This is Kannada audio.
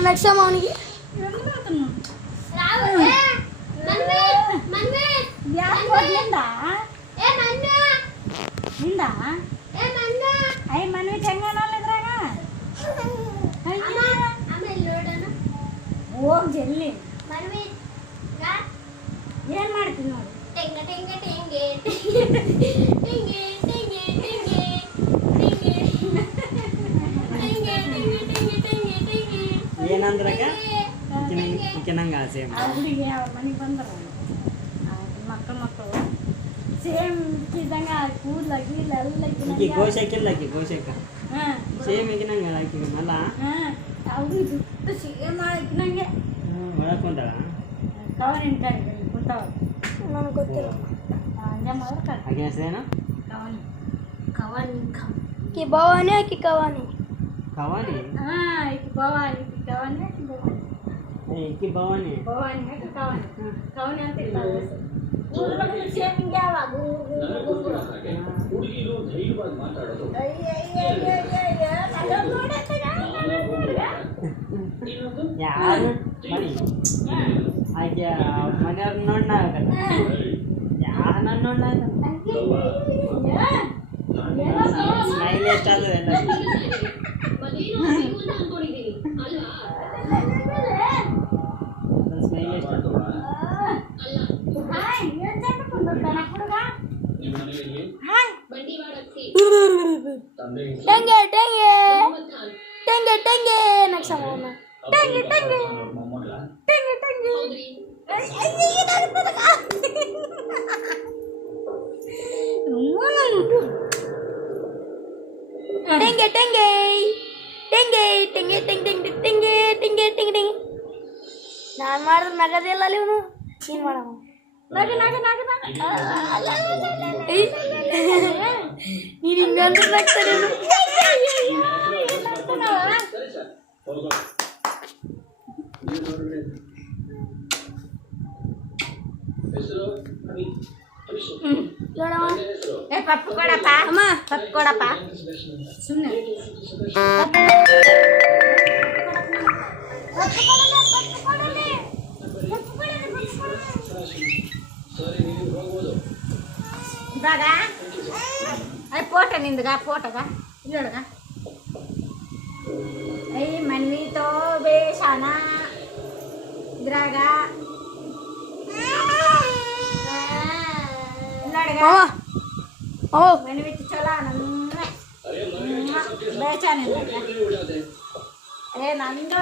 ನಡ್ಸಮ್ಮ ಅವನಿಗೆ ಹೋಗಿ ಜಲ್ಲಿ ಏನ್ ಮಾಡ್ತೀನಿ ನೋಡಿ ಏನಂದ್ರಾಗ ನಂಗೆ ಆಸೆ ಹುಡುಗಿ ಅವ್ರ ಮನೆಗೆ ಬಂದ್ರ ಮಕ್ಕಳು ಸೇಮ್ ಇದ್ದಂಗೆ ಕೂದಲ ಗೀಲ ಎಲ್ಲ ಗೋಶಾಕಿಲ್ಲಕಿ ಗೋಶಾಕ ಸೇಮ್ ಈಗ ನಂಗೆ ಹಾಕಿನಲ್ಲ ಅವರು ಜುಟ್ಟು ಸೇಮ್ ನಂಗೆ ಒಳಗೆ ಕುಂತಾಳ ಕವನಿನ ಕೈ ಕುಂತಾವ ನನಗೆ ಗೊತ್ತಿಲ್ಲ ಹಂಗೆ ಮಾಡ್ತಾರೆ ಹಾಗೆ ಹೆಸರೇನು ಕವನಿ ಕವನಿ ಕಿ ಭವಾನಿ ಕಿ ಕವಾನಿ ಕವಾನಿ ಈಕಿ ಭವಾನಿ ಈಕಿ ಕವನಿ ಆಕಿ ಭವಾನಿ ಈಕಿ ಭವಾನಿ ಭವಾನಿ ಆಕಿ ಕವನಿ ಕವನಿ ಅಂತ ಇರ್ತಾರೆ ಊರುಗಳು ಸೇಮ್ ಹಿಂಗೆ ಅವ ಗುಂಗುರು ಹುಡುಗಿರು ಧೈರ್ಯವಾಗಿ ಮಾತಾಡೋದು ಯಾರು ಮನಿ ಆಕೆ ಮನೆಯವ್ರ ನೋಡ್ನ ಆಗಲ್ಲ ಯಾರು ನನ್ನ ನೋಡ್ನ ಸ್ಮೈಲ್ ಎಷ್ಟಾದ ಎಲ್ಲ ಸ್ಮೈಲ್ ಎಷ್ಟು ಟೆಂಗೆ ಟೆಂಗೆ ಟೆಂಗೆ ಟೆಂಗೆ ನಡ್ಸಮ್ಮ ಅವನ ಟೆಂಗೆ ಟೆಂಗೆ ಟೆಂಗೆ ಟೆಂಗೆ ಟೆಂಗೆ ಟೆಂಗೆ ಟೆಂಗೆ ಟೆಂಗೆ ಟೆಂಗೆ ಟೆಂಗೆ ಟೆಂಗೆ ಟೆಂಗೆ ಟೆಂಗೆ ಟೆಂಗೆ ನಾನು ಮಾಡಿದ್ರೆ ನಗದಿಲ್ಲ ಅಲ್ಲಿ ಇವನು ನೀನು ಮಾಡವ ನಗ ನಗ ನಗ ನೀನು ಹಿಂಗಂದ್ರೆ ನಗ್ತಾರೆ ಪಪ್ಪು ಕೊಡಪ್ಪ ಅಮ್ಮ ಪಪ್ಪು ಕೊಡಪ್ಪ ಸುಮ್ಮನೆ ಇವಾಗ ಅದು ಫೋಟೋ ನಿಂದಗ ಫೋಟೋಗ ಇಲ್ಲೊಳಗ ಐ ಮನ್ವಿ ತೋ ಬೇಷಾನ ಇದ್ರಾಗ ಇಲ್ಲೊಳಗ ಓ ಮನ್ವಿ ಚಲೋ ನನ್ನ ಬೇಷಾನ ಏ ನಂದು